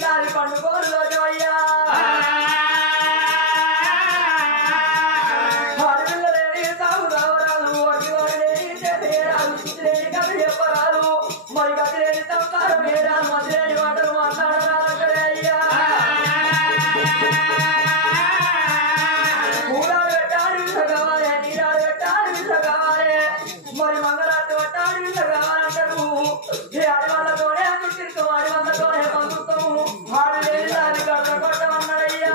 లాలి పండుకోరు రోజయ్యా ఆడపిల్లలేని సాగు రావరాలు ఒడిలేని చేసేరాలు లేని కథ చెప్పరాలు మరి కథ లేని సంసారం వేరా మధ్యలేని మాటలు మాట్లాడరాలే అయ్యా పూలాలు పెట్టాడు వింత కావాలి నీరాలు పెట్టాడు వింత కావాలి మరి మంగళార్తి పెట్టాడు వింత కావాలంటారు ఏ ఆడవాళ్ళతోనే అందుకు ఆడవాళ్ళతోనే పంపుతాము ఆడు లేని దాన్ని గడ్డ కొట్టమన్నాడయ్యా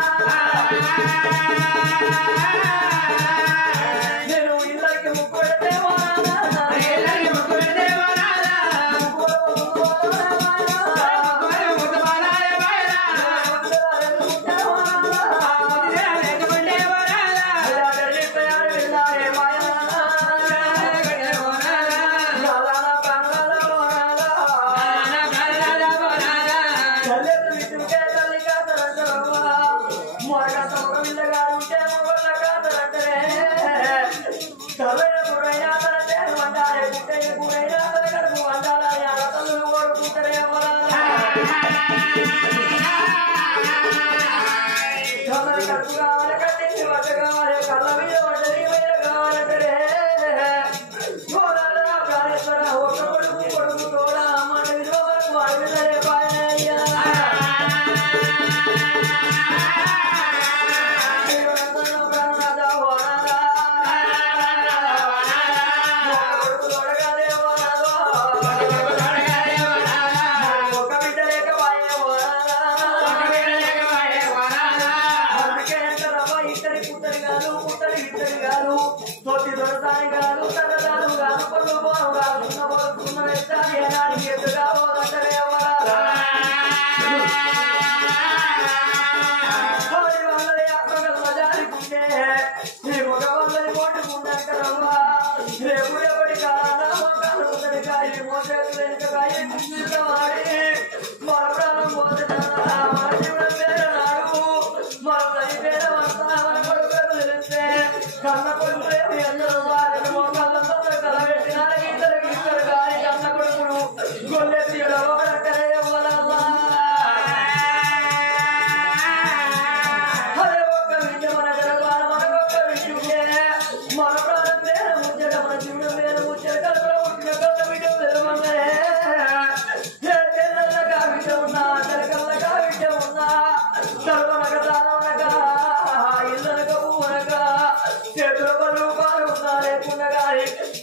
నేను ఇళ్ళకి ముక్కు పెడితే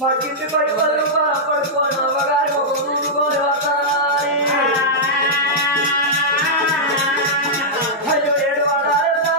పక్కింటి పై వాళ్ళు పడుకోని అవ్వగారి ఒక ఊరుకోని వస్తాయి అయ్యో ఏడు వాడాలన్నా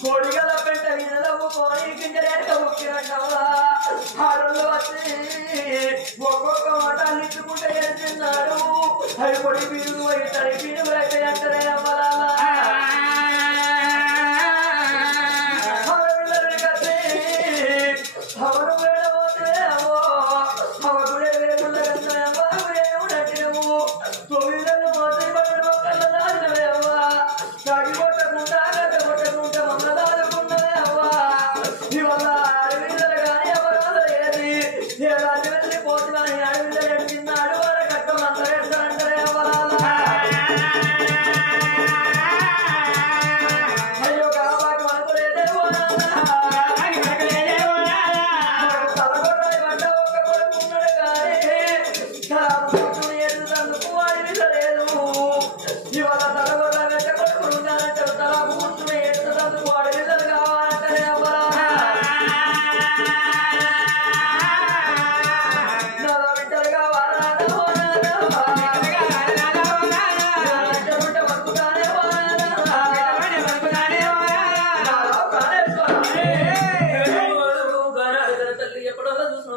కోడిగల పెంట వినలవు కోడి గింజలేక ఉక్కినట్టవలా ఆడలు వచ్చి ఒక్కొక్క మాట నిచ్చుకుంటే చేస్తున్నాడు అవి పొడి పీరు ఇతడి పీరు అయితే అంటనే అవ్వాలా అవరు వేడబోతే అవో అవగుడే వేడుల దేవుడవు తొమ్మిదలు మోసే పడిన మొక్కల దారినవే అవ్వా కాగి కొట్టకుండా గడ్డ కొట్టకుండా మమ్మదాదుకున్నదే అవ్వా ఇవల్ల అడవిదలు కానీ ఎవరో ఏది ఏ రాజు వెళ్ళి పోతున్నాను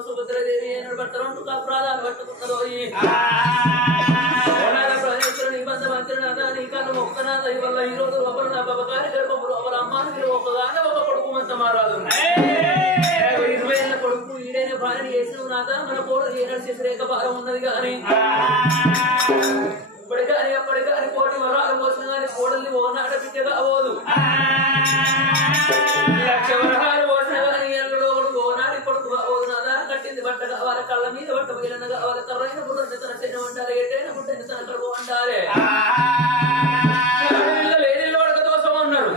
సుభద్రదేవి ఏనాడు పట్టణం ప్రాధాన్య పట్టుకున్నదో నిబంధ మంత్రినాథ నీ కన్ను మొక్కనాథ వల్ల ఈ రోజు ఒకరు నా బాబగారి గర్భములు ఒకరు అమ్మానికి ఒకగానే ఒక కొడుకు అంత మారాదు 20 ఏళ్ళ కొడుకు ఈడైన భార్యని చేసిన నాథ మన కోడలు ఏనాడు శశిరేఖ భారం ఉన్నది కానీ ఇప్పటికాని అప్పటికాని కోటి వరాలు పోసిన కానీ కోడల్ని ఓనాట బిడ్డగా అవ్వదు లక్ష వరహాలు పోసిన కానీ ఎల్లుడో కొడుకు ఓనాటి కొడుకు అవ్వదు నాథ కట్టింది బట్ట కావాలి కళ్ళ మీద బట్ట పోయిన కావాలి కర్రైన బుడ్డని తన శరీరం అంటారు ఏటైన బుడ్డని తన కడుపు అంటారే అడవిలో లేని వాడక దోషం అన్నారు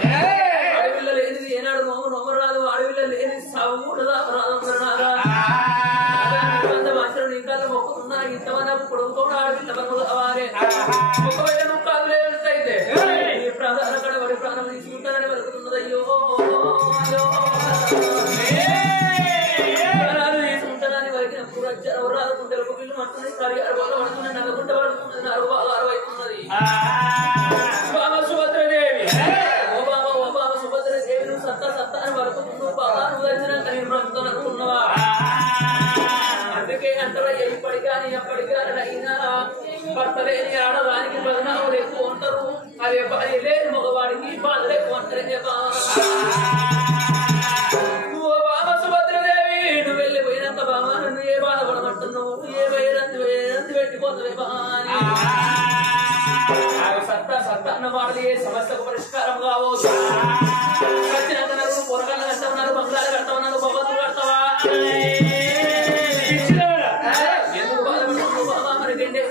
అడవిలో లేనిది ఏనాడు నోము నోము రాదు అడవిలో లేని సాగు రాదు నీకల్లా మొక్కుతున్నా ఇంతమన్నా కొడుకుకోవడం ఆడపిల్ల కావాలి ఒకవేళ నువ్వు కాదు లేనట్టయితే ఈ ప్రాధాన కడ వాడి ప్రాణం తీసుకుంటానని వెలుగుతున్నది అయ్యో తీసుకుంటానని వారికి రాదు కుంటలకు బిల్లు పడుతుంది కరియారు బాగా పడుతుంది నల్లగుంట పడుతున్నది 4 భాగాలు అవుతున్నది బాబా సుభద్రదేవి ఓ బాబా సుభద్రదేవి నువ్వు సత్తా అని పడుతున్నావు బాబా నువ్వు వచ్చినాక నేను బ్రతుకుతాను అనుకున్నావా అందుకే అంటారా ఎప్పటికాని ఎప్పటికానైనా భర్త లేని ఆడవానికి బదనాములు ఎక్కువ ఉంటారు అదే భార్య లేని మగవాడికి బాధలు ఎక్కువ ఉంటారని ఓ బాబా సుభద్రదేవి నువ్వు వెళ్ళిపోయినంత బాబా నన్ను ఏ బాధపడమంటున్నావు ఏ వేరంతి పెట్టిపోతావే బాని సత్తా అన్న మాటలు ఏ సమస్యకు పరిష్కారం కావచ్చు వచ్చినాక నాకు పొరగాళ్ళు కట్టమన్నారు బంగారు కట్టమన్నారు భగవంతుడు కడతావా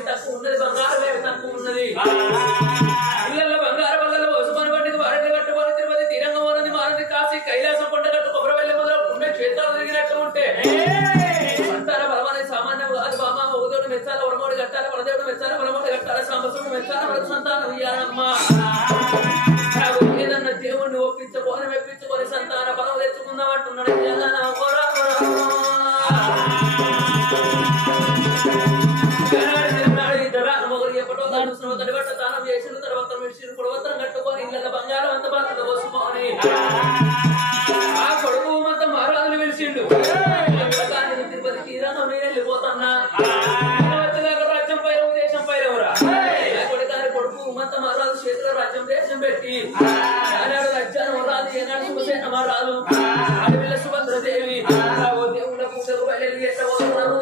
తక్కువ ఉన్నది బంగారం తక్కువ ఉన్నది ఇళ్ళల్లో బంగారు వల్ల వసుమని పండుగ వారిని కట్టుకోవాలి తిరుపతి తీరంగం ఉన్నది మారుతి కాశీ కైలాసం కొండ కట్టు కొబ్బరి వెళ్ళి మొదలు క్షేత్రాలు తిరిగినట్టు ఉంటే సంతాన బలమనే సామాన్యం కాదు బామా ఒకదోడు మెచ్చాల వరమోడి కట్టాలి వరదేవుడు మెచ్చాలి వరమోడి కట్టాలి సాంబసుడు మెచ్చాలి వరకు సంతానం ఇయ్యాలమ్మా ఏదన్నా దేవుణ్ణి ఒప్పించుకొని మెప్పించుకొని సంతాన బలం తెచ్చుకుందాం అంటున్నాడు తడిబట్ట తానం చేసిన తర్వాత మెడిసిన్ కుడవత్రం కట్టుకొని ఇళ్ళ బంగారం అంత బాధ వసుకోని ఆ కొడుకు మొత్తం మహారాజులు వెలిసిండు తిరుపతి తీరాను నేను వెళ్ళిపోతున్నా వచ్చేదాకా రాజ్యం పైరవు దేశం పైరవురా కొడుకాని కొడుకు మొత్తం మహారాజు చేతిలో రాజ్యం దేశం పెట్టి ఆనాడు రాజ్యాన్ని మహారాజు ఏనాడు చూసేన మహారాజు అడవిల సుభద్రదేవి దేవుళ్ళ పూజకు బయలు ఎట్టబోతున్నారు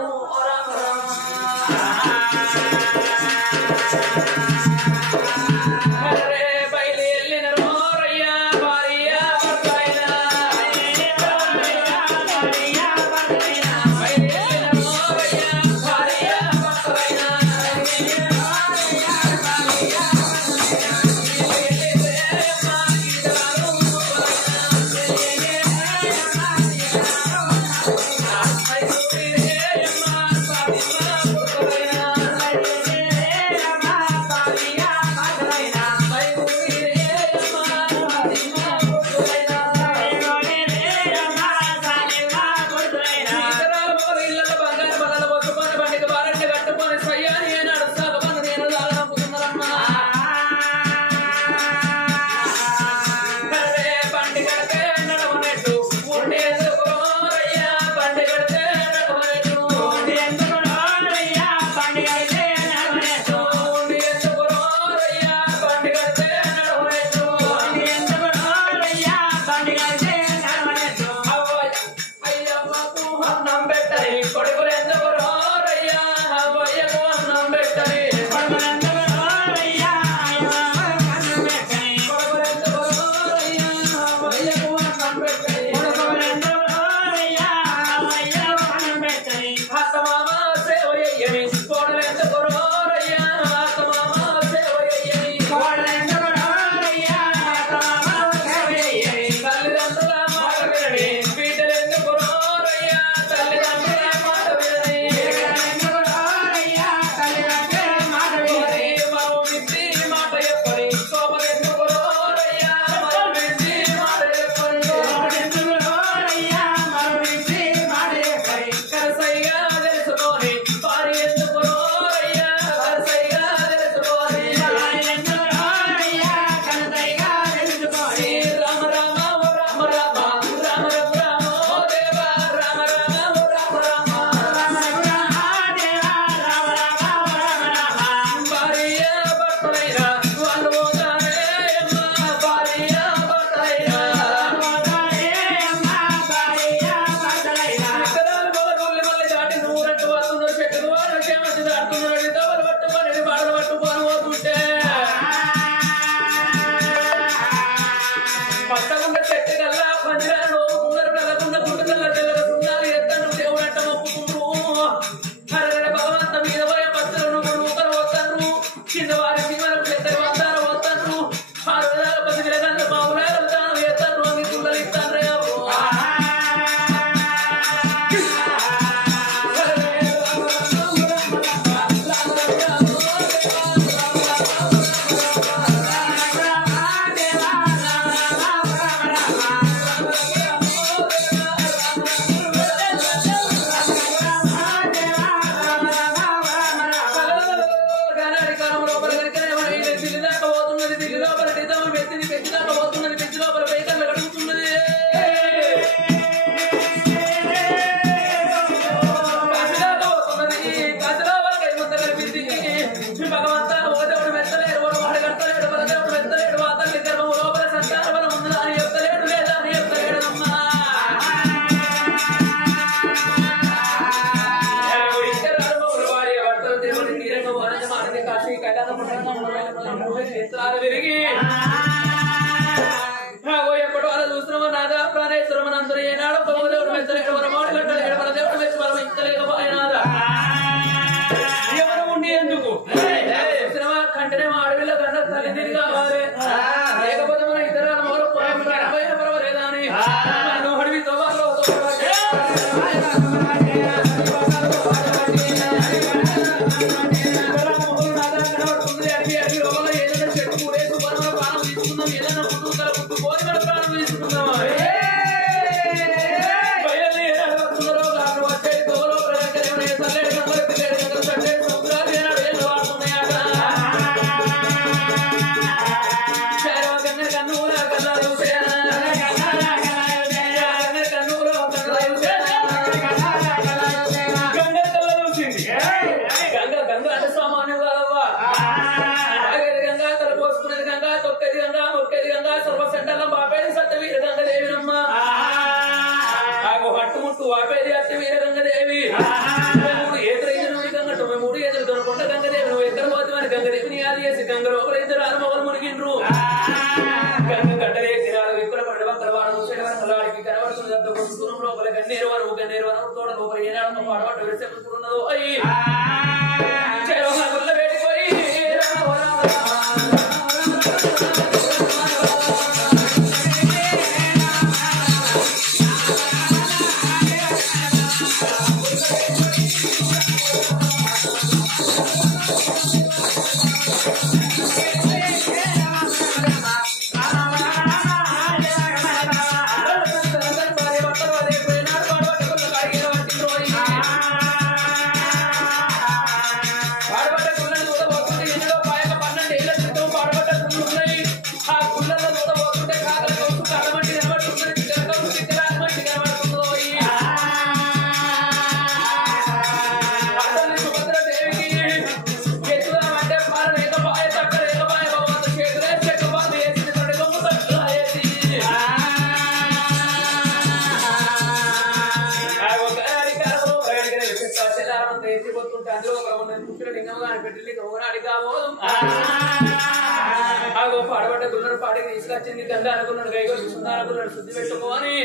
పాడబడ్డ గుళ్ళను పాటికి తీసుకొచ్చింది గంగా అనుకున్నాడు గైగో అనుకున్నాడు శుద్ధి పెట్టుకోని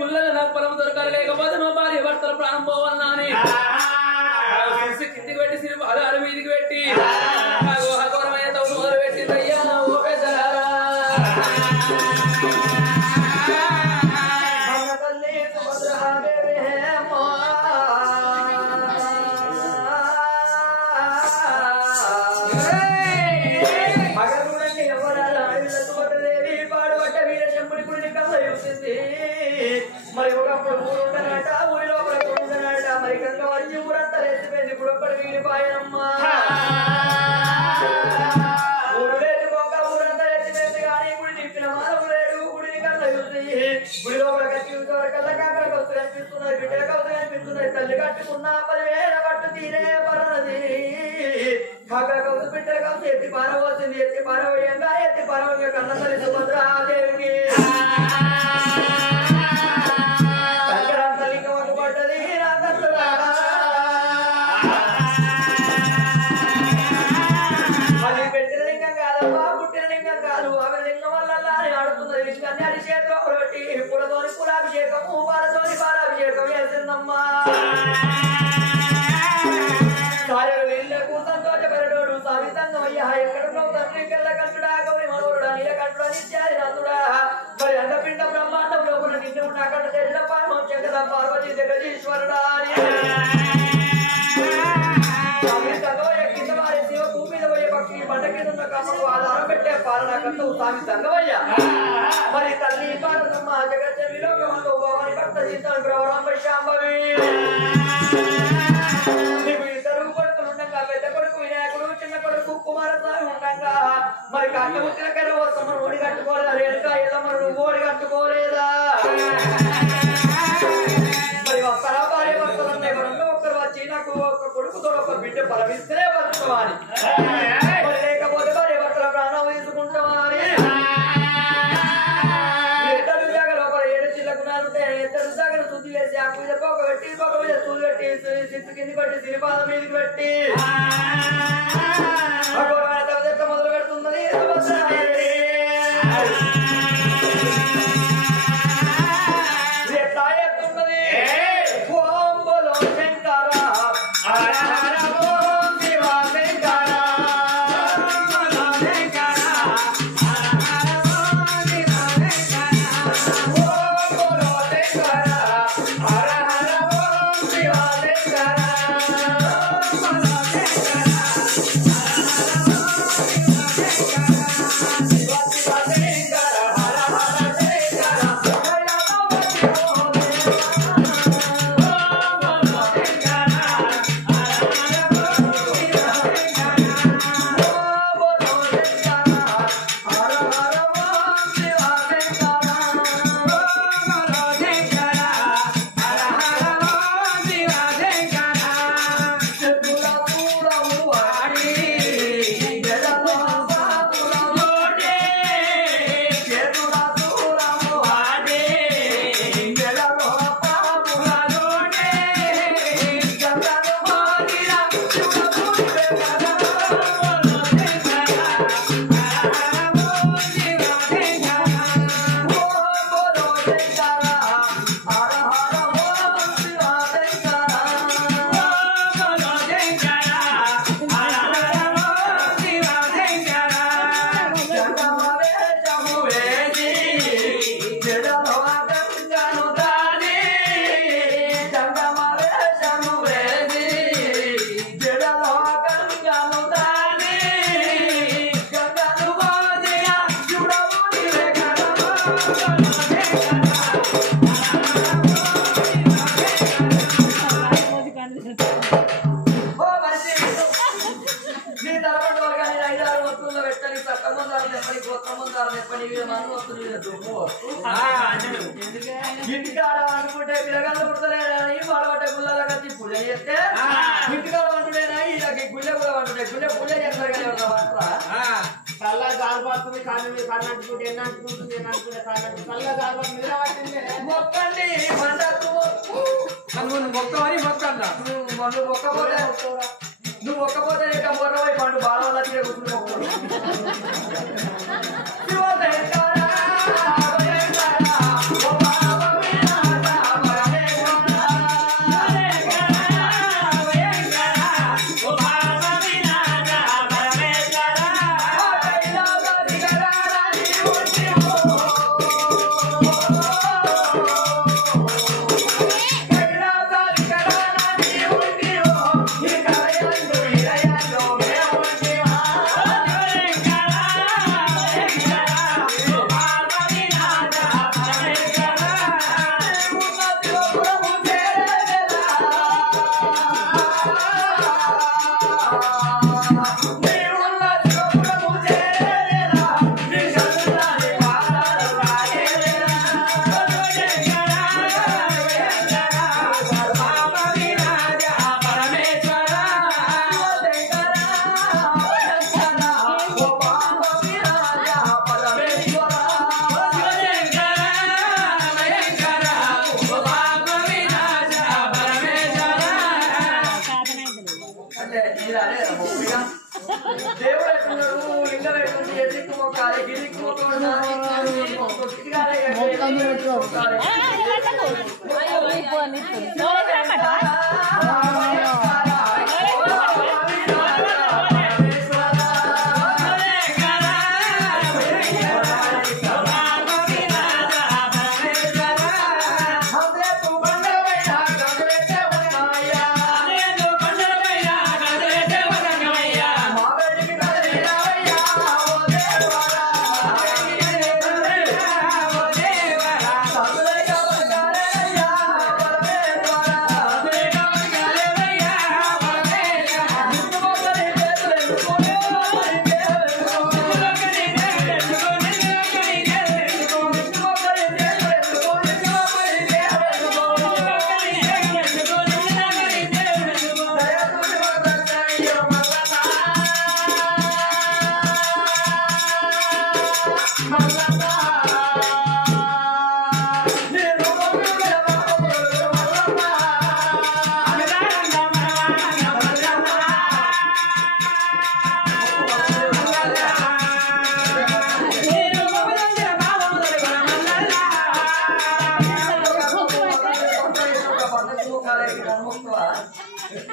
గుళ్ళ నాకు పొలం దొరకాలి లేకపోతే మా భార్య భర్తల ప్రాణం పోవాలని కిందికి పెట్టి సినిమా అదారు మీదికి పెట్టి అఘోరమైన తవ్వు మొదలు పెట్టింది అయ్యా ఓ పెద్దలారా మరి ఒకప్పుడు ఊరుండనట ఊరి లోపల ఉండనట మరి గంగ వచ్చి ఊరంతా లేచిపోయింది ఇప్పుడు ఒక్కడు వీడిపోయానమ్మా ఊరు లేచిపోక ఊరంతా లేచిపోయింది కానీ గుడి నింపిన మానవు లేడు గుడిని కళ్ళ చూసి గుడి లోపల కల్లా కాకల కౌసు కనిపిస్తున్నది బిడ్డల కౌసు కనిపిస్తున్నది తల్లి కట్టుకున్న 10,000 పట్టు తీరే పరనది కాకల కౌసు బిడ్డల కౌసు ఎత్తి పారవచ్చింది ఎత్తి పారవయంగా ఎత్తి పారవంగా కన్న తల్లి సుభద్రాదేవికి పులాభిషేకము బాలతోని బాలాభిషేకం చేసిందమ్మా సారెలు వీళ్ళకు సంతోషపరడోడు సావితంగమయ్యా ఎక్కడున్నావు తండ్రి కళ్ళ కంటుడా గౌరి మనోరుడా నీల కంటుడా నిత్యాది నందుడా మరి అండపిండ బ్రహ్మాండం లోపల నిన్ను ఉన్న కంట తెల్ల పార్వం చెంగద పార్వతీ జగదీశ్వరుడా సావితంగమయ్య కింద వారి శివ భూమిద పోయే పక్షి బండ కింద ఉన్న కమ్మకు ఆధారం పెట్టే పాలన కంటూ సావితంగమయ్య మరి తల్లి పార్వతమ్మ జగజ్జని లోకమంలో భవాని భక్త జీతం ప్రవరంభ శాంభవి నీకు ఇద్దరు కొడుకులు ఉండగా పెద్ద కొడుకు వినాయకుడు చిన్న కొడుకు కుమారస్వామి ఉండగా మరి కట్టముచ్చిన కరవసము ఓడి కట్టుకోలేదా రేణుకా ఏదమ్మను నువ్వు ఓడి కట్టుకోలేదా మరి ఒక్కరా భార్య భర్తలు ఎవరన్నా ఒక్కరు వచ్చి నాకు ఒక కొడుకుతో ఒక బిడ్డ పరమిస్తే బతుకోవాలి మరి లేకపోతే భార్య భర్తల ప్రాణం తీసుకుంటామా అని శుద్ధి చేసి ఆ పూజ పొగ పెట్టి పొగ మీద సూది పెట్టి సిత్తు కింది కొట్టి సిరిపాదం మీదకి పెట్టి మొదలు పెడుతున్నది ఎట్లా ఎత్తున్నది ఓం బోలో శంకర శివ శంకర ఓం బోలో శంకర ఇంటికాడ అనుకుంటే పిల్లగాళ్ళు పుట్టలేదని పడబట్ట గుళ్ళలో కట్టి పూజ చేస్తే ఇంటికాడ వంటుడేనా వీళ్ళకి గుళ్ళె కూడా వంటున్నాయి గుళ్ళె పూజ చేస్తారు కదా వంటరా చల్ల గాలిపోతుంది కన్ను కన్నంటుకుంటే ఎన్ని అంటుకుంటుంది ఎన్ని అనుకుంటే కన్నంటు చల్ల గాలిపోతుంది మీద పట్టింది మొక్కండి పంటకు మొక్కమని మొక్కన్నా నువ్వు మొక్కపోతే నువ్వు మొక్కపోతే ఇంకా మొర్రపోయి పండు బాగా వల్ల తీర కూర్చుని మొక్కడు దేవుడు ఎట్టున్నాడు లింగం ఎట్టుంది ఎదిక్కు మొక్కాలి గిరికి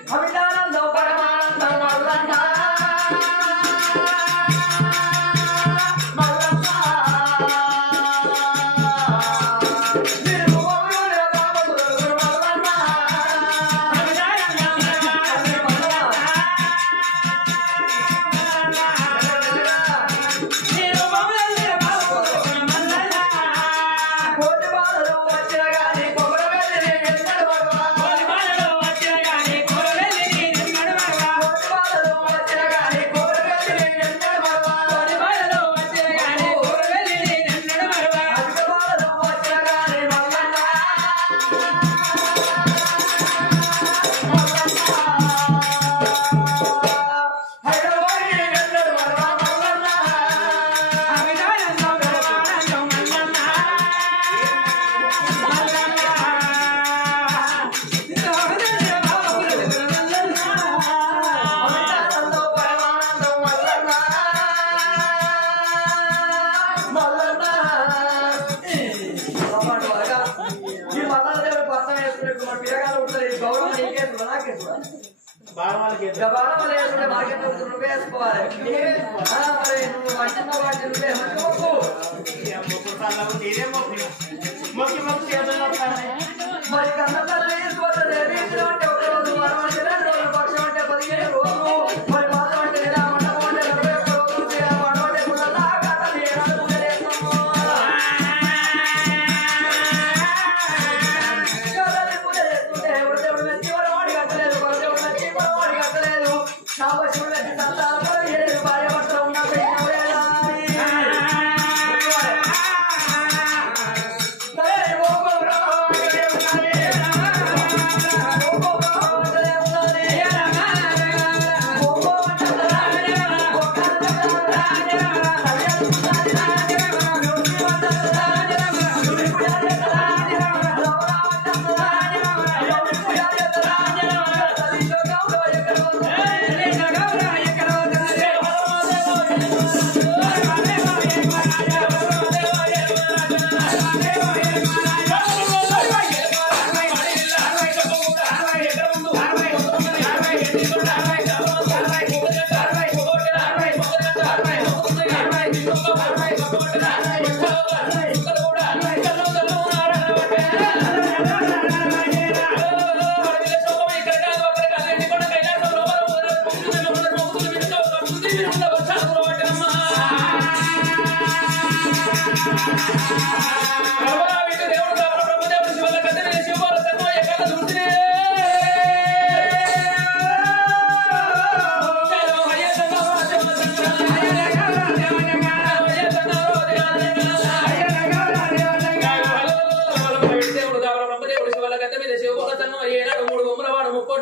అమితానందో పరమానందం మల్లన్న మరి కన్న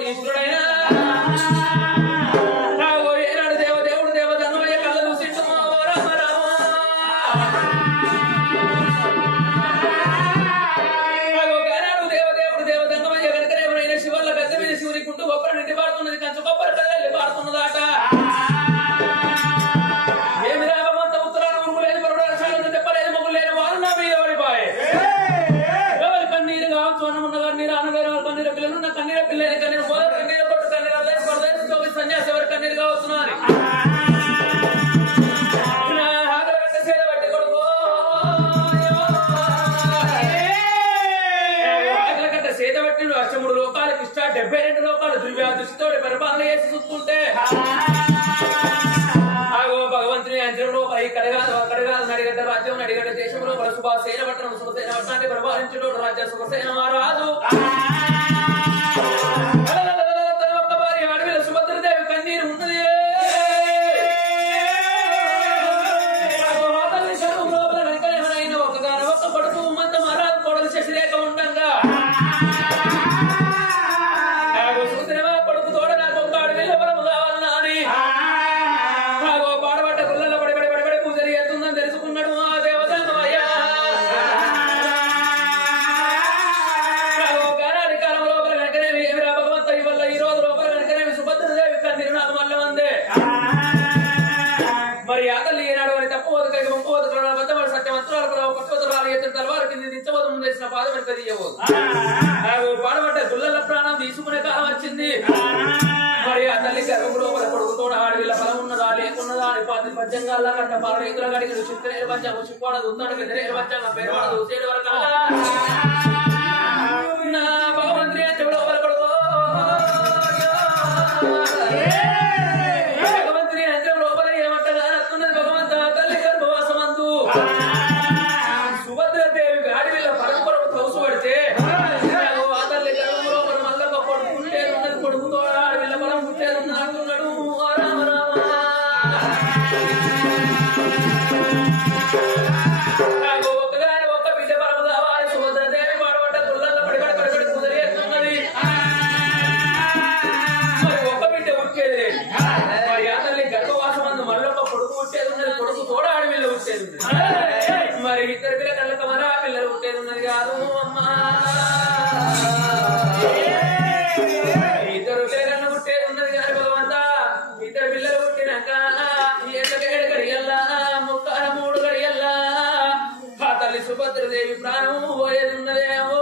ఈశ్వరుడైనా ఏనాడు దేవుడు దేవతన్నయ్య కళ్ళ చూసిండు రామ రామ దేవతన్నయ్య కనుక ఎవరైనా శివల్ల పెద్ద మీద శివుని కుంటూ గొప్ప నిండి పాడుతున్నది కంచు కొబ్బరి కళ్ళ పాడుతున్నదాట ఏమి రామంత ఉత్తరాలు మురుగు లేదు మరుడు చెప్పలేదు మొగ్గు లేని వాళ్ళు నా మీద పడిపోయే ఎవరి కన్నీరు కావచ్చు అన్నమున్న కన్నీరు అన్నగారు కన్నీరు పిల్లలు నా కన్నీరు పిల్లని కన్నీరు పోదు కన్నీరు కొట్టు కన్నీరు సన్యాసి ఎవరి కన్నీరు కావచ్చు అని అష్టముడు లోకాలకు ఇష్ట 72 లోకాలు దుర్వ్యాధుస్తోడి పరిపాలన చేసి చూస్తుంటే భగవంతుని అంచనంలో ఇక్కడ కాదు అక్కడ కాదు నడిగడ్డ రాజ్యం నడిగడ్డ దేశంలో శుభసేన పట్టణం శుభసేన పట్టణాన్ని పరిపాలించడం రాజ్య శుభసేన మహారాజు ఒక్క భార్య అడవిలో సుభద్రదేవి కన్నీరు ఉన్నది లోపల వెంకటేశ్వరైన ఒక్క కొడుకు ఉమ్మంత మహారాజు కొడలు శశిరేఖ ఉండగా పాడబడ్డ గుళ్ళ ప్రాణం తీసుకునే కాలం వచ్చింది మరి ఆ తల్లి గర్భంలో కొడుకుతో ఆడవిల్ల బలం ఉన్నదా లేకున్నదా అని పద్యంగా కట్ట పాల రైతుల గడికి చిత్తనేరు పంచాంగం చిప్పాడదు ఉందడికి ఎదురేరు పంచాంగం పేరు వాడదు సేడు వరకు నా భగవంతుని చెవుడు ఎవరు కొడుకో భగవంతుని అంచెం లోపల ఏమంటగా నచ్చున్నది భగవంత తల్లి గర్భవాసమందు సుభద్రదేవి గాడివిల్ల పరం కొరకు తోసు పడితే ఆ తల్లి గర్భంలో మళ్ళీ కొడుకుంటేది ఉన్నది కొడుకుతో ఆడవిల్ల పరం పుట్టేది ఉన్నది అంటున్నాడు రామ రామ ఒక బిడ్డ పరము కావాలి సుభద్రదేవి పాడబడ్డ గుళ్ళల్లో పడి కుదిరేస్తున్నది మరి ఒక బిడ్డ ఉట్టేది మరి ఆ తల్లి గర్భవాసమందు మళ్ళొక కొడుకు పుట్టేది ఉన్నది కొడుకు తోడ ఆడవిల్ల పుట్టేది ఉన్నది మరి ఇద్దరు పిల్ల కళ్ళక మరా పిల్లలు పుట్టేది ఉన్నది కాదు అమ్మా ఇద్దరు పిల్లలు పుట్టేది ఉన్నది కాదు భగవంత ఇద్దరు పిల్లలు పుట్టినాక ఏడు గడియల్లా ముక్కాల 3 గడియల్లా ఆ తల్లి సుభద్రదేవి ప్రాణము పోయేది ఉన్నదేమో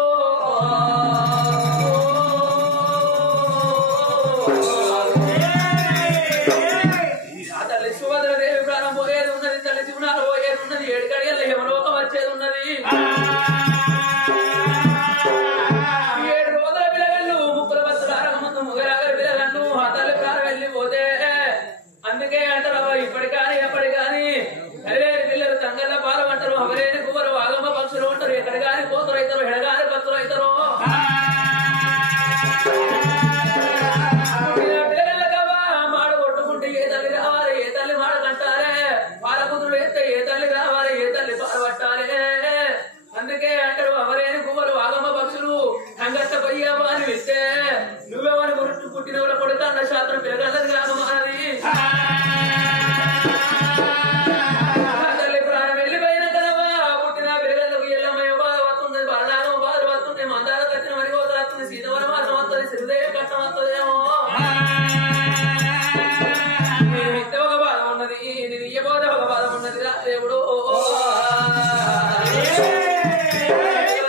ఆ తల్లి సుభద్రదేవి ప్రాణం పోయేది ఉన్నది తల్లి జీవనాలు పోయేది ఉన్నది 7 గడియల్లో యమలోకం వచ్చేది ఉన్నది 7 రోజుల పిల్లగళ్ళు ముక్కుల బస్సులార ముందు ముగరాగరి పిల్లగళ్ళు ఆ తల్లి ప్రాణం వెళ్ళిపోతే అందుకే అంటారు ఇప్పటి కానీ ఎప్పటి కానీ అరేని పిల్లలు తంగళ్ళ పాలం అంటారు అవరేని కువరు ఆగమ్మ పక్షులు అంటారు ఎక్కడ కానీ కోతులు అవుతారు ఎడగాని పక్షులు అవుతారు మాడ కొట్టుకుంటే ఏ తల్లి రావాలి ఏ తల్లి మాడ కంటారే పాలకుతుడు వేస్తే ఏ తల్లి రావాలి ఏ తల్లి పాలు పట్టాలి అందుకే అంటారు అవరేని కువరు ఆగమ్మ పక్షులు తంగట్ట పోయావా అని ఇస్తే నువ్వేమని గుర్తు పుట్టిన కూడా కొడుతా అన్న శాస్త్రం పిల్లగల్లది కాదు మాది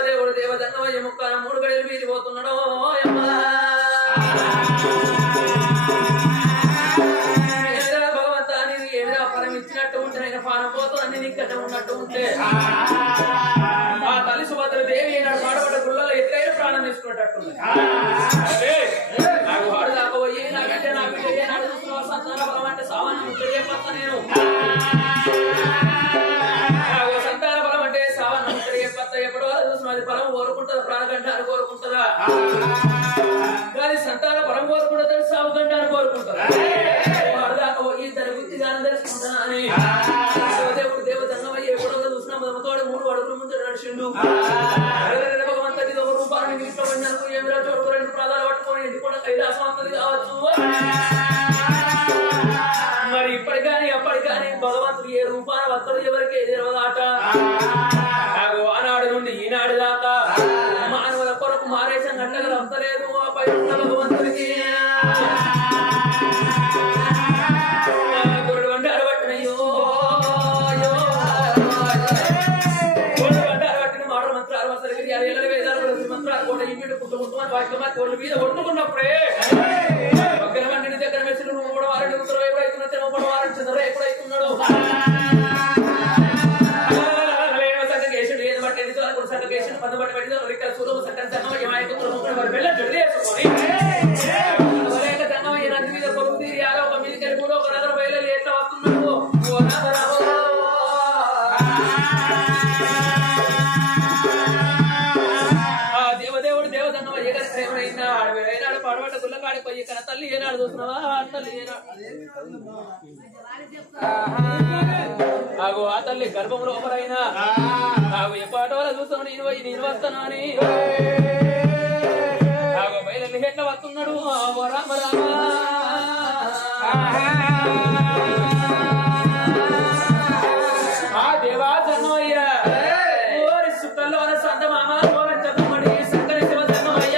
దేవుడు దేవతన్నమయ్య ముక్కల 3 గడియలు వీరిపోతున్నాడు భగవంత నీకు ఏమిరా పరం ఇచ్చినట్టు ఉంటే నేను పానం పోతూ అన్ని నీకు కట్ట ఉన్నట్టు ఉంటే ఆ తల్లి సుభద్రదేవి ఏనాడు పాడబడ్డ గుళ్ళలో ఎక్కడైనా ప్రాణం తీసుకున్నట్టుంది నాకు వాడు దాకపోయి నా బిడ్డ ఏనాడు చూసిన సంతాన బలం అంటే సామాన్యం చెప్పొస్తా నేను సంతాన బలం అంటే సామాన్యం చెప్పొస్తా ఎప్పుడో చూసిన అది బలం కోరుకుంటుందా ప్రాణగంటాన్ని కోరుకుంటుందా కానీ సంతాన బలం కోరుకుంటుందా సాగు గంటాన్ని కోరుకుంటుందా వాడు దాకపోయి ఇద్దరు బుద్ధిగానే తెలుసుకుంటున్నా అని దేవుడు దేవతన్నమయ్య ఎప్పుడో చూసిన తోడు 3 అడుగుల ముందు నడిచిండు భగవంతుడి రూపాయలు తీసుకుపోయినందుకు ఏమిరా చోటు 2 ప్రాధాలు పట్టుకొని ఇది కూడా కైలాసం అవుతుంది కావచ్చు. మరి ఇప్పటి కానీ అప్పటి కానీ భగవంతుడు ఏ రూపాన వస్తాడు ఎవరికి తెలియదాట. ఆనాడు నుండి ఈనాడు దాకా మానవుల కొరకు మారేసం గంటలు వస్తలేదు ఆ పై ఉన్న భగవంతుడికి. గొర్రెలు వండారు పట్టినయ్యో మంత్రాలు అసలు ఎల్లడి వేదాలు మంత్రాలు కూడా ఇంటి కుటుంబం వాటి మీద కొట్టుకున్నప్పుడే ఒక్కరి వంటిని దగ్గర మెచ్చిన నువ్వు కూడా వారి ఎప్పుడైతున్నా తెరవ కూడా వారి చంద్ర ఎప్పుడైతున్నాడు సంఘకేశుడు ఏది బట్టి ఎన్నిసార్లు సంఘకేశుడు పద బట్టి పెట్టి ఇక్కడ సూలము సక్కని సంగమయ్య వెళ్ళ జడి వేసుకొని సంగమయ్య నది మీద కొడుకు తీరి ఆలోక మీదకి వెళ్ళి ఒక నగర బయలు ఎట్లా వస్తున్నాడు ఓ నగరావు ఏనాడు పడవట గుల్లకాడి పోయి ఇక్కడ తల్లి ఏనాడు చూస్తున్నావా తల్లి ఆగు ఆ తల్లి గర్భంలో ఒకరైనా ఆగు ఎప్పటి వల్ల చూస్తాను నేను వస్తాను అని ఆగు బయలు ఎట్లా వస్తున్నాడు రామ రామ ఆ దేవా జన్మయ్య ఓరి సుక్కల్లో సంత మామ చదవమడి సక్కని శివ జన్మయ్య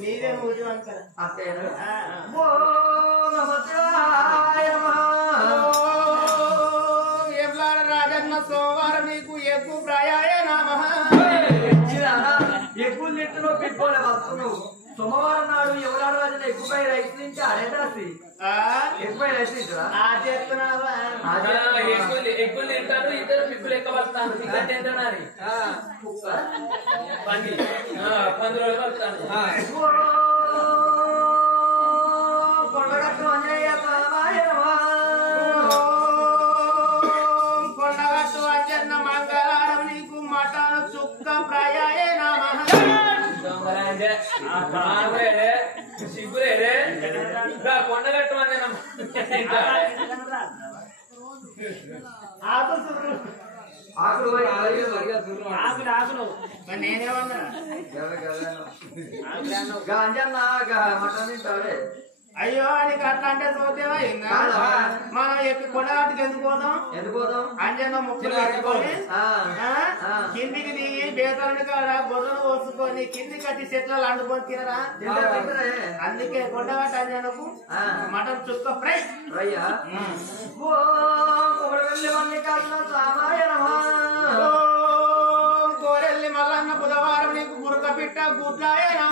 నీదే మూడు వంకర అంతేనా రాజన్న సోమవారం నీకు ఎక్కువ ప్రయాయ నమః ఎక్కువ నెట్టులో పెట్టుకోలే వస్తున్నావు సోమవారం నాడు ఎవరాడు రాజున ఎక్కువై రైస్ నుంచి అడేదాసి ఎక్కువై రైస్ తింటారా ఎక్కువ తింటారు ఇద్దరు పిప్పులు ఎక్కువ వస్తాను టికెట్ ఏంటన్నారు పంది రోజులు వస్తాను కొండగట్టు అంజయ్య కొండగట్టు అంజన్న మంగళవారం నీకు మటన్ చుక్క ప్రయాయ నమః సిగ్గులేదే కొండగట్టు అని ఆకులు నేనేమన్నా అంజన్న మటన్ తింటాడే అయ్యో నీకు అట్లా అంటే చూద్దామా ఇంకా మనం ఎక్కి కొండగట్టుకు ఎందుకు పోదాం అంజన్న ముక్కలు కట్టుకొని కిందికి దిగి బేతాళుని కాడ గొర్రెలు పోసుకొని కింది కట్టి చెట్లలో అండుకొని తినరా అందుకే కొండగట్టు అంజన్నకు మటన్ చుక్క ఫ్రై కోరెల్లి మల్లన్న బుధవారం నీకు మురక పిట్ట గుడ్లాయనా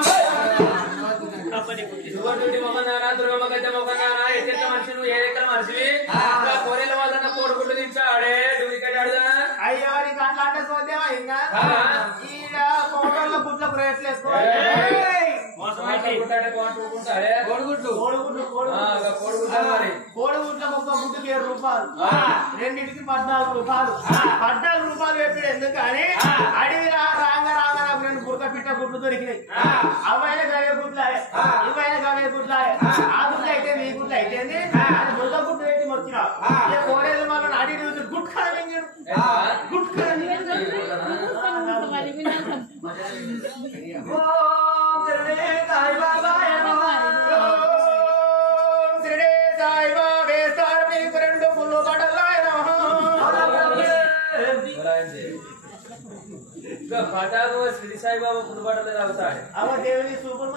కోరేల వాళ్ళ కోడుగుడ్లు దించాడే అయ్యో నీకు అట్లా అంటే చూద్దామా ఇంకా ఈడ కోటల్లో గుడ్లకు రేట్లు ఎక్కువ కోడిగుడ్లకు ఒక్క గుడ్డుకి 7 రూపాయలు రెండింటికి 14 రూపాయలు 14 రూపాయలు పెట్టాడు ఎందుకని అడవి రాంగ నాకు 2 బురక పిట్ట గుడ్లు దొరికినాయి అవైనా గవే గుడ్లాయే ఇవైనా గవే గుడ్లాయే ఆ గుడ్లు అయితే ఈ గుడ్లు అయితే బురక గుడ్డు పెట్టి మొచ్చినా కోడేది మళ్ళీ అడిగి గుడ్ పటాకు శ్రీ సాయిబాబా పుట్టుబట్టలే తాగుతాడు అవ దేవుని సూపర్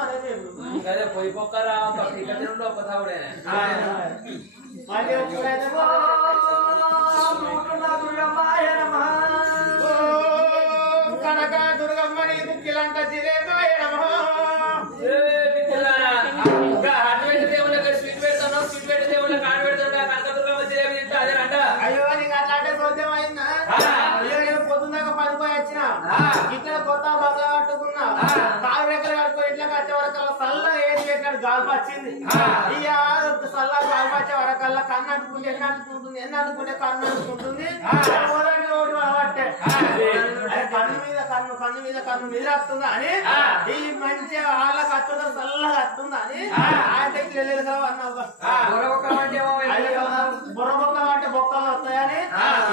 అదే పొయ్యి పొక్కరా ఇక్కడ ఒక తాగుడే కనక దుర్గమ్మ నీకు కిలంత స్వీట్ పెడతాను స్వీట్ పెడితే దేవుళ్ళ కాడు పెడతాడు కనక దుర్గమ్మ జిలేబీ తింటే అదేనంట అయ్యో నీకు అట్లాంటి సోద్యం అయిందా పొద్దున్నాక పనిపోయి వచ్చిన ఇక్కడ కొత్త బంగ్లా కట్టుకున్నా కాలు రెక్కలు కట్టుకో ఇంట్లోకి వచ్చే వరకల్లా సల్ల ఏది పెట్టినాడు గాల్పు వచ్చింది ఇక సల్ల గాల్పు వచ్చే వరకల్లా కన్ను అంటుకుంటే ఎన్ని అనుకుంటే కన్ను అనుకుంటుంది ఓడి పడబట్టే కన్ను మీద వస్తుందా అని ఈ మంచిగా వాళ్ళకి వస్తుందా చల్లగా వస్తుందా అని ఆయన వెళ్ళలేదు కదా అన్నావు బుర్రబొక్క అంటే బొక్కలు వస్తాయని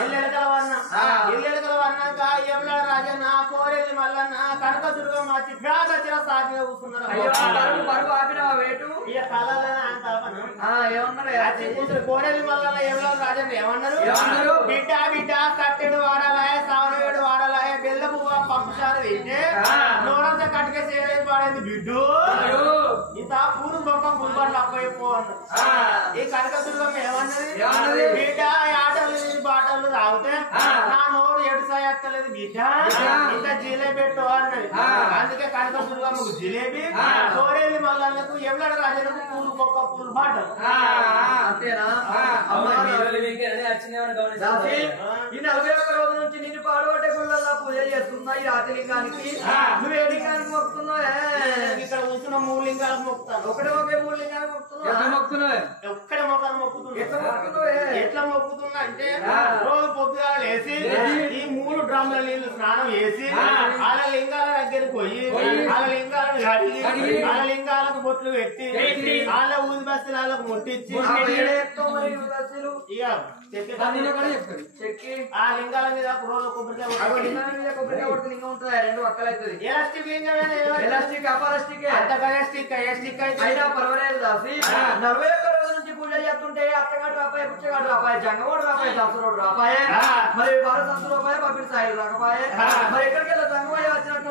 ఎల్లెలు కలవన్నా ఎల్లెలు కలవన్నాక ఏమలా రాజన్న కోరెల్లి మల్లన్న కనక దుర్గమ్మ వచ్చి పేద చిర సాగిగా కూర్చున్నారు ఇక కళలని ఆయన కలపను కోరెల్లి మల్లన్న ఏమలా రాజన్న ఏమన్నారు బిడ్డ బిడ్డ కట్టెడు వాడాలాయ సావనవేడు వాడాలాయ బెల్ల పువ్వ పంపుసారి తింటే నోరంతా కట్టుకే చేయలేదు వాడేది బిడ్డు ఇంత పూలు బొక్క పుల్పట్లు అప్పయిపో అన్నారు ఈ కనక దుర్గమ్మ ఏమన్నది బిడ్డ ఆటలు బాటలు తాగితే నా నోరు ఎడు సాయత్తలేదు బిడ్డ ఇంత జిలేబీ పెట్టు అన్నది అందుకే కనక దుర్గమ్మకు జిలేబీ కోరేలి మల్లన్నకు ఎవడ రాజులకు పూలు బొక్క పూలు బాటలు అంతేనా ఈ 41 రోజుల నుంచి నిన్ను పాడబట్టే గుళ్ళల్లో పూజ చేస్తున్నా ఈ రాజలింగానికి నువ్వు ఏ లింగానికి మొక్కుతున్నావు ఇక్కడ కూర్చున్న 3 లింగాలకు మొక్కుతాను ఒకే 3 లింగానికి మొక్కుతున్నావు ఒక్కడ మొక్కలు మొక్కుతున్నా ఎట్లా మొక్కుతున్నా అంటే రోజు పొద్దుగా లేచి ఈ 3 డ్రమ్ల నీళ్లు స్నానం చేసి వాళ్ళ లింగాల దగ్గరికి పోయి వాళ్ళ లింగాలను కడిగి వాళ్ళ లింగాలకు బొట్లు పెట్టి వాళ్ళ ఊది బస్తీలు వాళ్ళకు ముట్టించి ఇక చెక్కి ఆ లింగాల మీద రోజు కొబ్బరికాయ లింగం ఉంటుంది 2 పక్కలు అవుతుంది ఎలాస్టిక్ లింగం ఎలాస్టిక్ అపాలస్టిక్ అయినా పర్వాలేదు దాసి 41 రోజుల నుంచి పూజ చేస్తుంటే అత్తగాడు రాపాయ పుచ్చగాడు రాపాయ జంగవాడు రాపాయ సంసరోడు రాపాయ మరి భారత రూపాయ పంపిణీ సాయి రాకపాయ మరి ఎక్కడికి జంగవాయ వచ్చినట్టు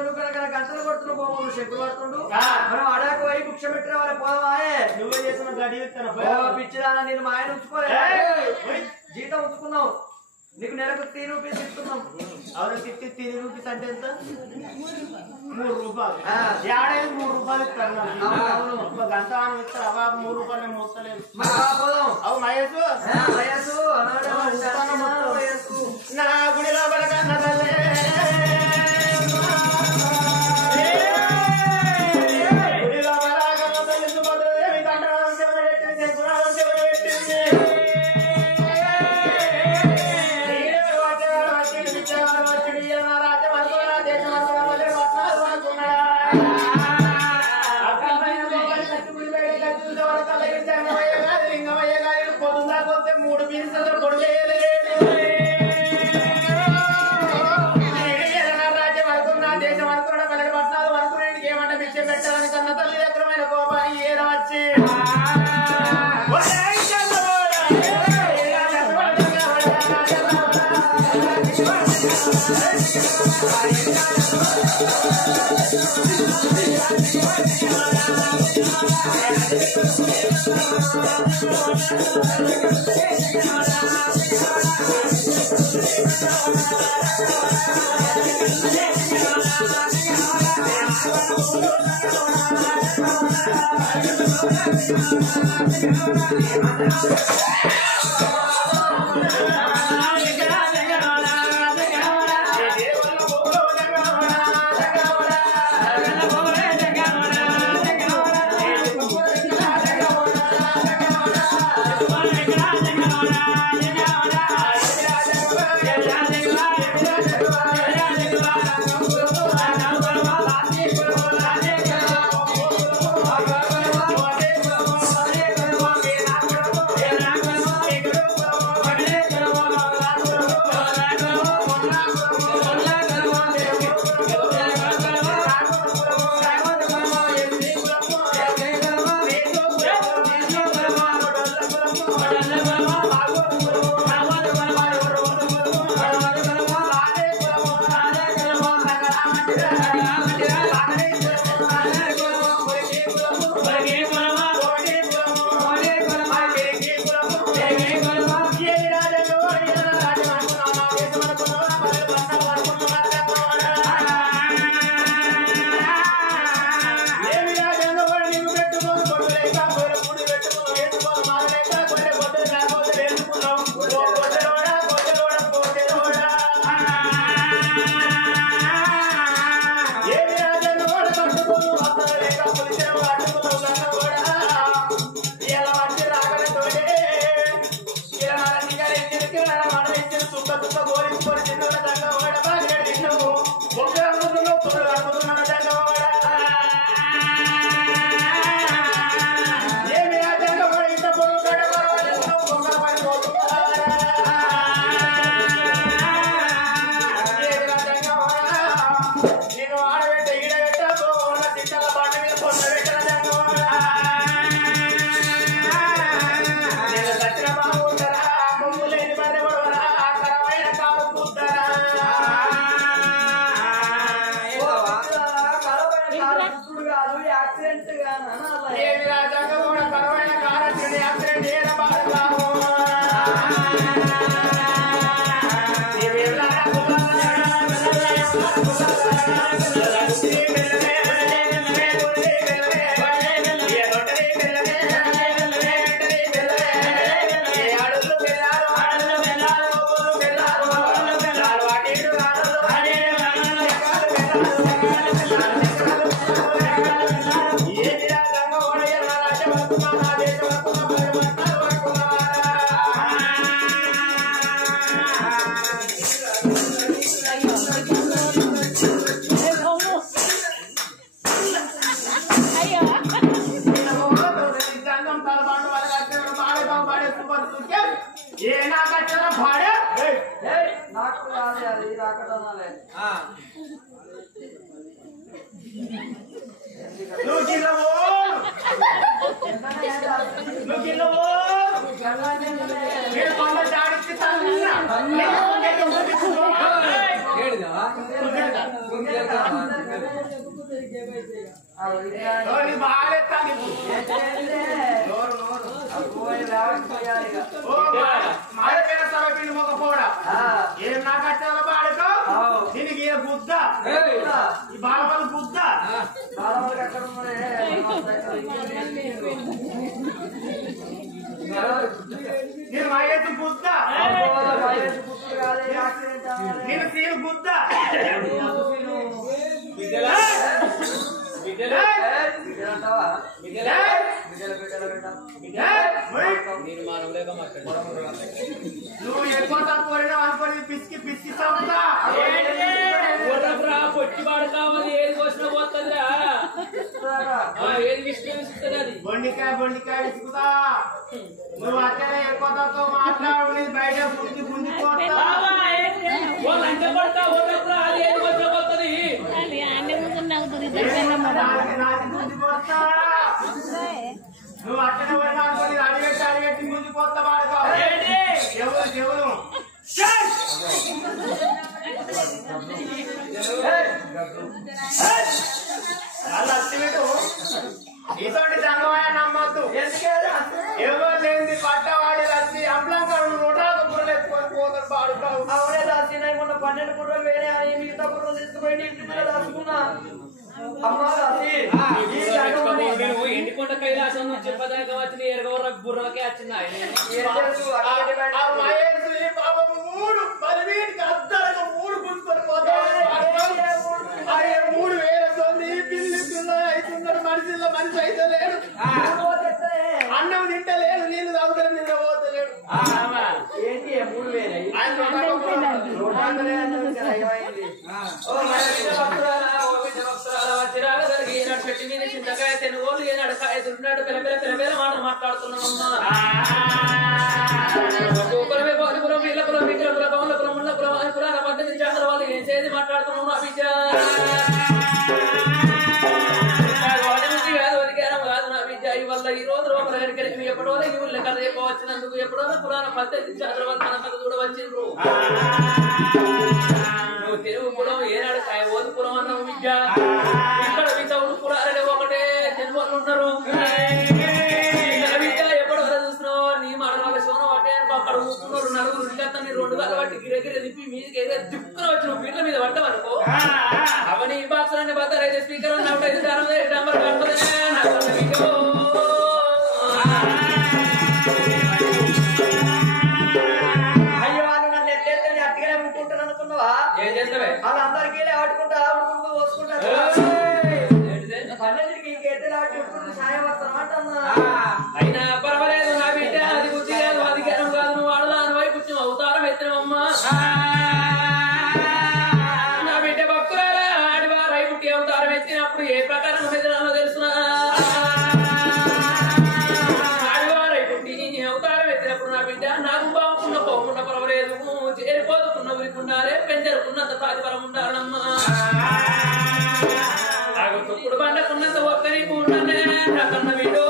గంటలు కొడుతున్న బొమ్మలు శంకులు పడుతుండు మనం అడాకు పోయి భిక్ష పెట్టిన వాళ్ళ పోదామాయే నువ్వే చేసిన గడి పిచ్చిరానా నేను మా ఆయన ఉంచుకోలేదు జీతం ఉంచుకున్నావు నీకు నెలకు 3 రూపీస్ ఇస్తున్నాం అవును 3 రూపీస్ అంటే ఎంత 3 రూపాయలు ఏడాది 3 రూపాయలు ఇస్తారు గంట ఇస్తారు 3 రూపాయలు మోస్తలేదు అవు మహేష్ నా గుడిలో బలకన్న గుడిలో బలకన్న తల్లి సుభద్రదేవి కంఠం పెట్టింది గుణాలం పెట్టింది ఏమంటే భిక్ష పెట్టాలని కన్న తల్లి దగ్గరమైన కోపాన్ని ఏరవచ్చి ఎవరు లేని పట్టవాడి వచ్చి అంబలంకాడు నోటాలు బుర్రలు ఎత్తుకొని పోతారు పాడుతావు. అవునే దాసి మొన్న 12 బుర్రలు వేరే మిగతా బుర్రలు తీసుకుపోయి ఇంటిలో దాచుకున్నా. అమ్మా దాసి ఎండికొండ కైలాసం నుంచి చెప్పదాకా వచ్చిన ఎరగవర బుర్రలకే వచ్చినాయి. ఆ మహేశ్వరి పాపం 3 10 అద్దరగా 3 గుంజుకొని పోతాడు. అరే 3 వేల మంది పిల్ల అవుతున్నారు. మనిషి అయితే లేడు. అన్నం తింటలేడు. నీళ్ళు తాగుతారు. నిద్ర పోతలేడు. ఏంటి 3000 పెట్టి మీద చింతకాయ తెనుగోలు ఏనాడు కాయ దున్నాడు పిల్ల మాట్లాడుతున్నామమ్మా. గోపురం వీళ్ళపురం విగ్రహపురం పౌలపురం ముళ్ళపురం పురాణ పద్ధతి జాతర వాళ్ళు ఏం చేసి మాట్లాడుతున్నాము అభిజ వల్ల ఈ రోజు ఎప్పుడో ఈ ఊళ్ళో కథ వచ్చినందుకు ఎప్పుడో పురాణ పద్ధతి జాతర వల్ల మన కథ కూడా వచ్చిండ్రు. నువ్వు తెలుగు కులం ఏనాడు కాయ ఓదు కులం అన్నావు విద్య. ఇక్కడ వితౌడు కులాలనే ఒకటే జన్మలు ఉన్నారు. విద్య ఎప్పుడు వరకు చూసినావు నీ మాట వాళ్ళ సోనం అంటే అక్కడ ఊపుకున్నారు. నలుగురు ఇంకతని 2 గాలు బట్టి గిరగిరి తిప్పి మీదకి దిక్కున వచ్చి నువ్వు పీట్ల మీద పడ్డావనుకో అవన్నీ బాక్సులన్నీ బతారైతే స్పీకర్ ఉన్నప్పుడు నంబర్ ఏం చేస్తావే వాళ్ళందరికీ ఆడుకుంటా ఆడుకుంటూ పోసుకుంటారు. 12కి ఇంకెత్తే ఆడుకుంటూ సాయం వస్తాను అంటన్నా. అయినా పర్వాలేదు నా బిడ్డ. అది బుద్ధి కాదు అధికారం కాదు. నువ్వు ఆడదాని వైపు అవతారం ఎత్తినవమ్మా. నా బిడ్డ భక్తురాలా ఆడివారై పుట్టి అవతారం ఎత్తినప్పుడు ఏ ప్రకారం ఎదురాలో తెలుసునా? ఆడివారై పుట్టి అవతారం ఎత్తినప్పుడు నా బిడ్డ నాకు బాగుకున్న పోకుండా పర్వాలేదు. చేరిపోదుకున్న ఉరికుండాలే పెంచరుకున్నంత తాజపరం ఉండాలమ్మా. నాకు తుప్పుడు పండకున్నంత ఒక్కరికి ఉంటానే నాకన్న వీడో.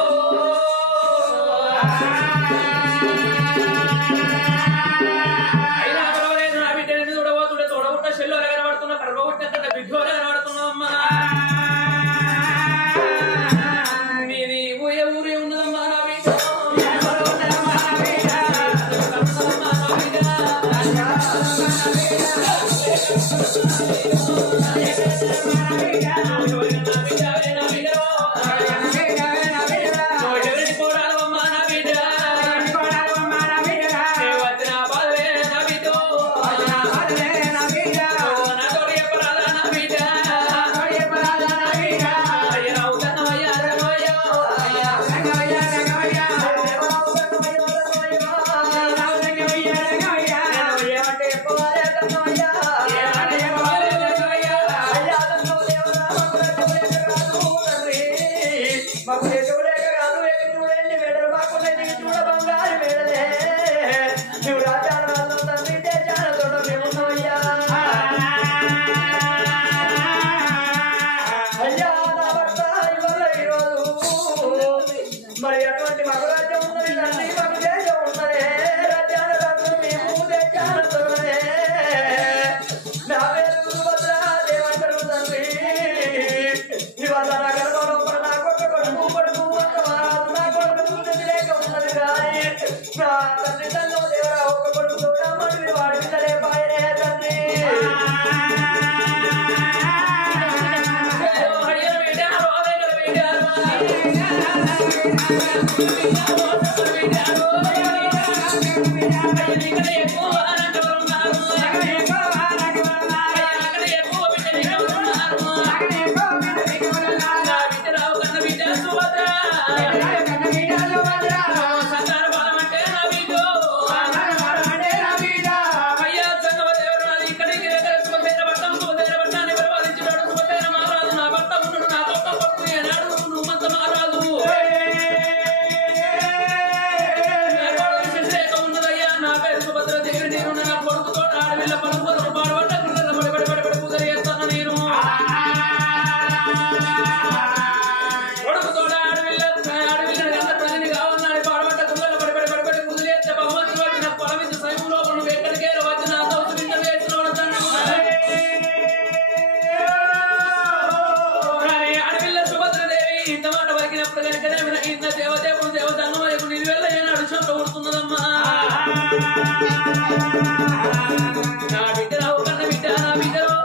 అయినా పర్వాలేదు నా బిడ్డ చూడబోతుండే తోడబుట్ట షెల్లో కనబడుతున్నా కడబుట్టిన బిడ్డోలో కనబడుతున్నామ్మా. మీది ఊరే ఊరే ఉన్నదమ్మా నా బిడ్డ. మరి అటువంటి మగరాజ్యం ఉన్నది తండ్రి. మాకు దేశం ఉన్నదే రాజ్యాల రాజు మేము దేశాలతోనే. నా పేరు సుభద్ర దేవంటారు తండ్రి. ఇవాళ నా గర్భంలో నా కొడుకు అన్నవారు నా కొడుకు లేక ఉన్నది కానీ నా తండ్రి తల్లి దేవరా ఒక కొడుకు మళ్ళీ వాడి పిల్లలే బాయనే తండ్రి. ఇంత మాట వరకు అడిగినప్పుడు కనుకనే ఇంత దేవదేవుడు దేవతంగం వైపు నిలువెళ్ళ ఏనాడు చంప కొడుతున్నదమ్మా నా బిడ్డ రావు కన్న బిడ్డ నా బిడ్డలో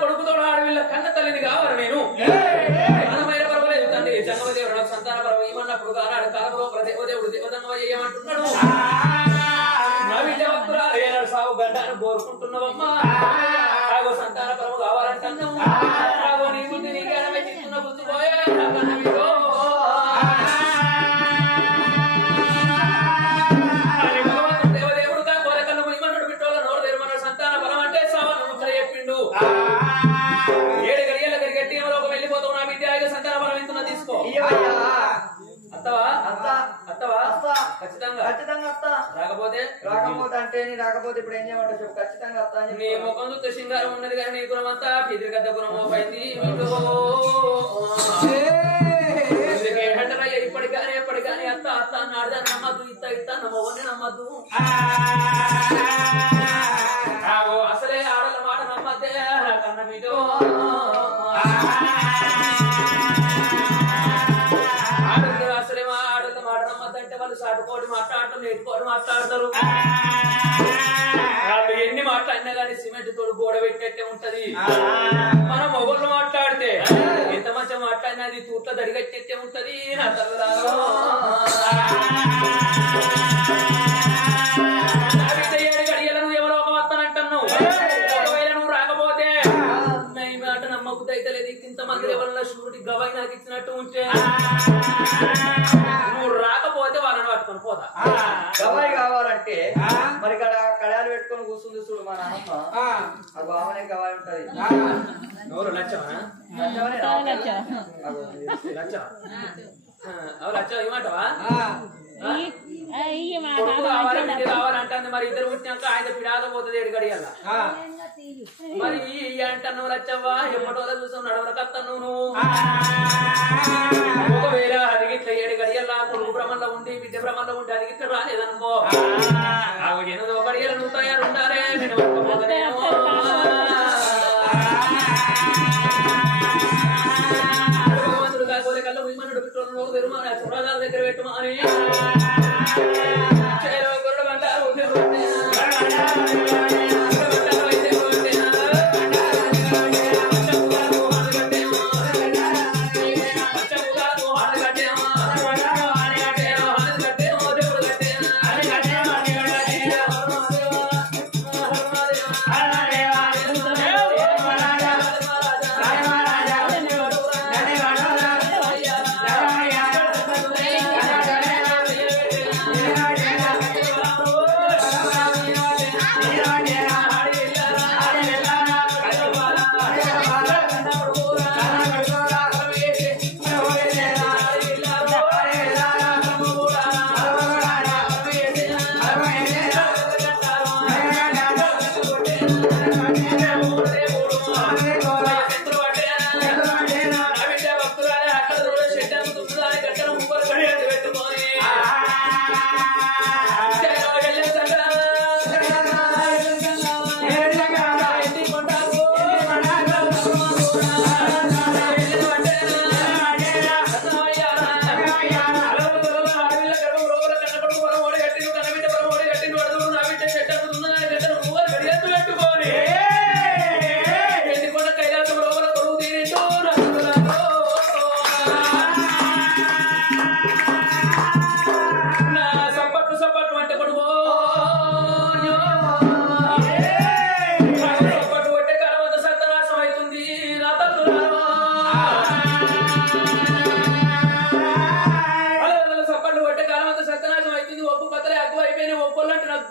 కొడుకుతో ఆడవిల్ల కన్న తల్లిని కావాలి నేను పరవలేదు తండ్రి జంగమదేవుడు సంతాన పర్వ ఏమన్నప్పుడు కానాడు కాలంలో దేవదేవుడు దేవదంగ ఏమంటున్నాడు నా బిడ్డ భక్తురాలు ఏనాడు సాగు గండాన్ని కోరుకుంటున్నావమ్మా ఆగో సంతాన పర్వ కావాలంటున్నావు ఆగో నీ బుద్ధి నీకే చిన్న బుద్ధి పోయే రాకపోతే ఇప్పుడు ఏం చేయమంటావు చెప్పు ఖచ్చితంగా నీ ముఖం చూస్తే సింగారం ఉన్నది కానీ నీ గుణం అంతా పిదిరి గద్ద గుణం పోయింది ఎప్పటికానే అత్త అత్త నాడదాన్ని నమ్మద్దు ఇత్త నమ్మవని నమ్మద్దు అసలే ఆడల మాట నమ్మద్దే కన్న మీద అసలే ఆడల మాట నమ్మద్దంటే వాళ్ళు సాటుకోటి మాట్లాడతారు నేర్చుకోటి మాట్లాడతారు ఎన్ని మాట్లాడినా కానీ సిమెంట్ తోడు గోడ పెట్టేట్టే ఉంటది మనం మొగోళ్ళు మాట్లాడితే ఎంత మంచిగా మాట్లాడినా అది తూట్ల దడిగట్టేట్టే ఉంటది నా తల్లులారో గడియలు నువ్వు ఎవరో ఒక వస్తానంటున్నావు ఒకవేళ నువ్వు రాకపోతే ఈ మాట నమ్మకు దైతలేదు ఇంతమంది ఎవరన్నా శివుడి గవాయి నాకు ఇచ్చినట్టు ఉంటే నువ్వు రాకపోతే వాళ్ళని పట్టుకొని పోతా గవాయి కావాలంటే మరి కడాలు పెట్టుకొని కూర్చుంది చూడు మా నాన్నమ్మ ఆ బావనే గవాయి ఉంటది ఎవరు లచ్చమా లచ్చ ఏమంటావా రావాలంటే మరి ఇద్దరు పుట్టినాక ఆయన పిడాద పోతుంది ఏడు గడియాల మరి అంటున్నావు లచ్చవ్వా ఎప్పటి చూసావు నడవరకత్తాను నువ్వు ఒకవేళ అది ఇట్లా ఏడు గడియల్లా కొడుకు భ్రమంలో ఉండి విద్య భ్రమంలో ఉండి అది ఇట్లా రాలేదనుకో ఎనిమిదో గడియలు నువ్వు తయారు ఉండాలి నేను ఒప్పుకోదనేమో కళ్ళు విమనుడు పెట్టుకున్నావు చూడగాల దగ్గర పెట్టుమా అని గురుడు అంటారు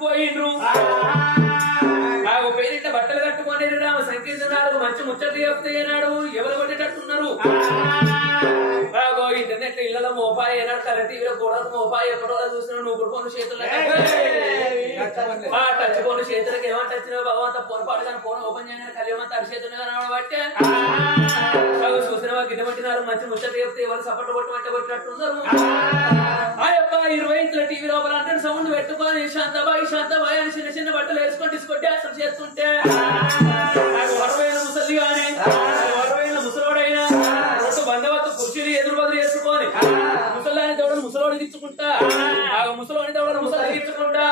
పోయిండ్రు పేరింట బట్టలు కట్టుకొని రామ సంకీర్తనాలకు మంచి ముచ్చట్లు చెప్తాయన్నాడు ఎవరు కొట్టేటట్టున్నారు ఇంటర్నెట్ ఇళ్లలో మోపాయి ఏనాడు కరెంట్ టీవీలో కూడా మోపాయి ఎక్కడో చూసిన నువ్వు ఫోన్ చేతులు టచ్ ఫోన్ చేతులకు ఏమంటే వచ్చినావు భగవంత ఫోన్ పాటు కానీ ఫోన్ ఓపెన్ చేయగానే కలియమంతా అరిచేతున్నా కనబట్టే చూసిన గిన్నె పట్టినారు మంచి ముచ్చట్లు చెప్తే ఎవరు సపోర్ట్ కొట్టబట్టినట్టున్నారు ఆ యొక్క 20 ఇంచుల టీవీ లోపల అంటే సౌండ్ పెట్టుకొని శాంతబాయి అని చిన్న చిన్న బట్టలు వేసుకొని తీసుకొట్టి అసలు చేస్తుంటే 60 ముసలి గాని 60 ముసలోడైనా రెండు బంధవత్తు కుర్చీలు ఎదురు బదులు వేసుకొని ముసలాని దౌడలు ముసలోడి తెచ్చుకుంటా ఆ ముసలోని దౌడలు ముసలి తెచ్చుకుంటా